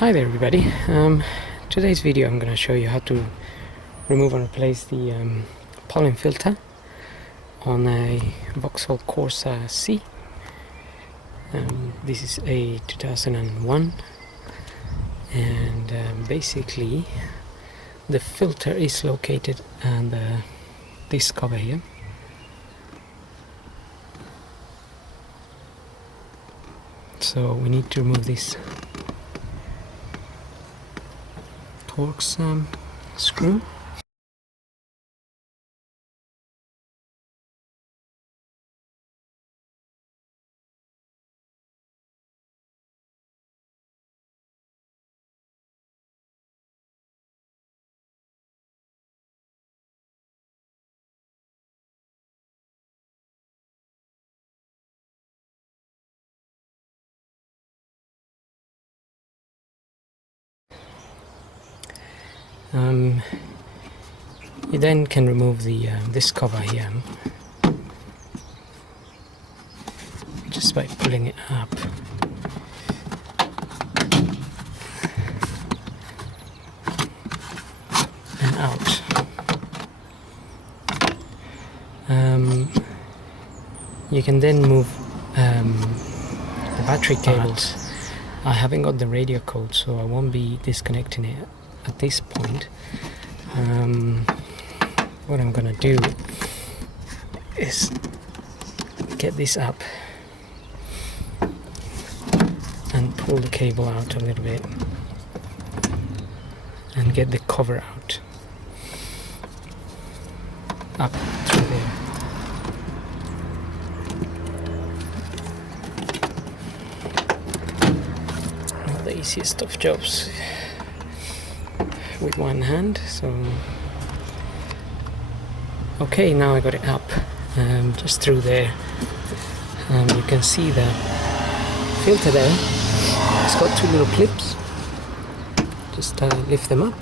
Hi there everybody. Today's video I'm going to show you how to remove and replace the pollen filter on a Vauxhall Corsa C. This is a 2001 and basically the filter is located on this cover here. So we need to remove this Torx screw. You then can remove the this cover here just by pulling it up. And out. You can then move the battery cables. I haven't got the radio code, so I won't be disconnecting it at this point. What I'm gonna do is get this up and pull the cable out a little bit and get the cover out up through there. Not the easiest of jobs with one hand, so okay, now I got it up just through there. You can see the filter there. It's got two little clips. Just lift them up.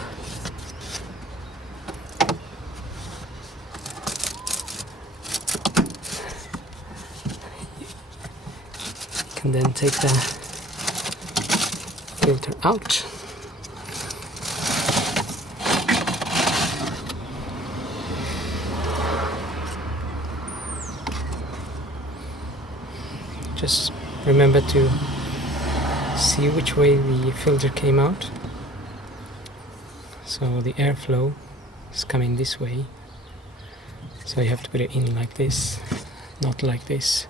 You can then take the filter out. Just remember to see which way the filter came out. So the airflow is coming this way. So you have to put it in like this, not like this.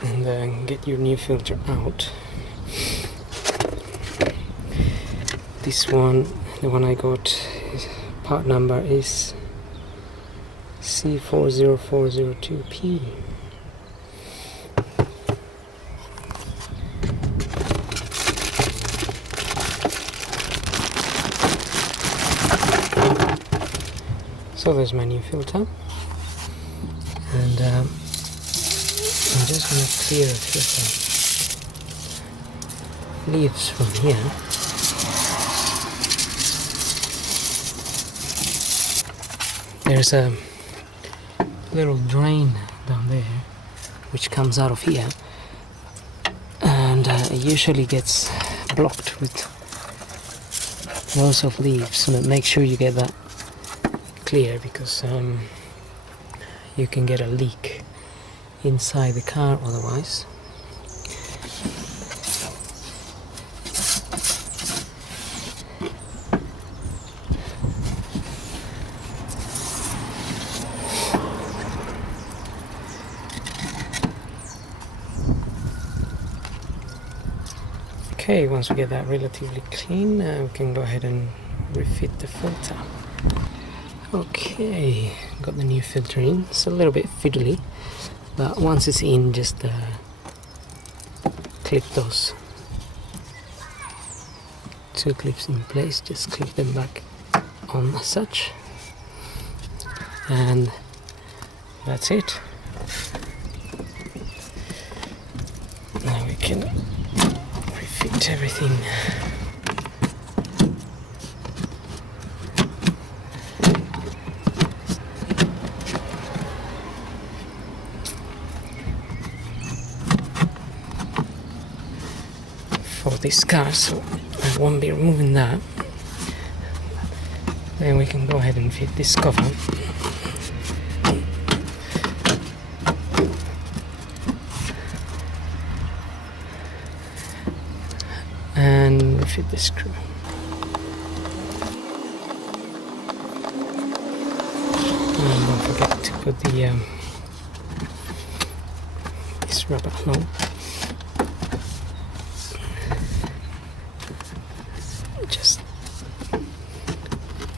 And then get your new filter out. This one, the one I got, part number is C40402P. So there's my new filter, and I'm just going to clear a few leaves from here. There's a little drain down there which comes out of here, and it usually gets blocked with lots of leaves, so make sure you get that clear, because you can get a leak inside the car otherwise. Okay, once we get that relatively clean, we can go ahead and refit the filter. Okay, got the new filter in. It's a little bit fiddly, but once it's in, just clip those two clips in place, just clip them back on as such, and that's it. Now we can refit everything. of this car, so I won't be removing that. Then we can go ahead and fit this cover. And fit the screw. And don't forget to put the this rubber knob. Just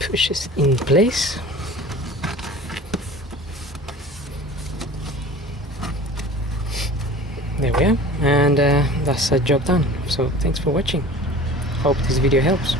pushes in place. There we are, and that's a job done. So thanks for watching. Hope this video helps.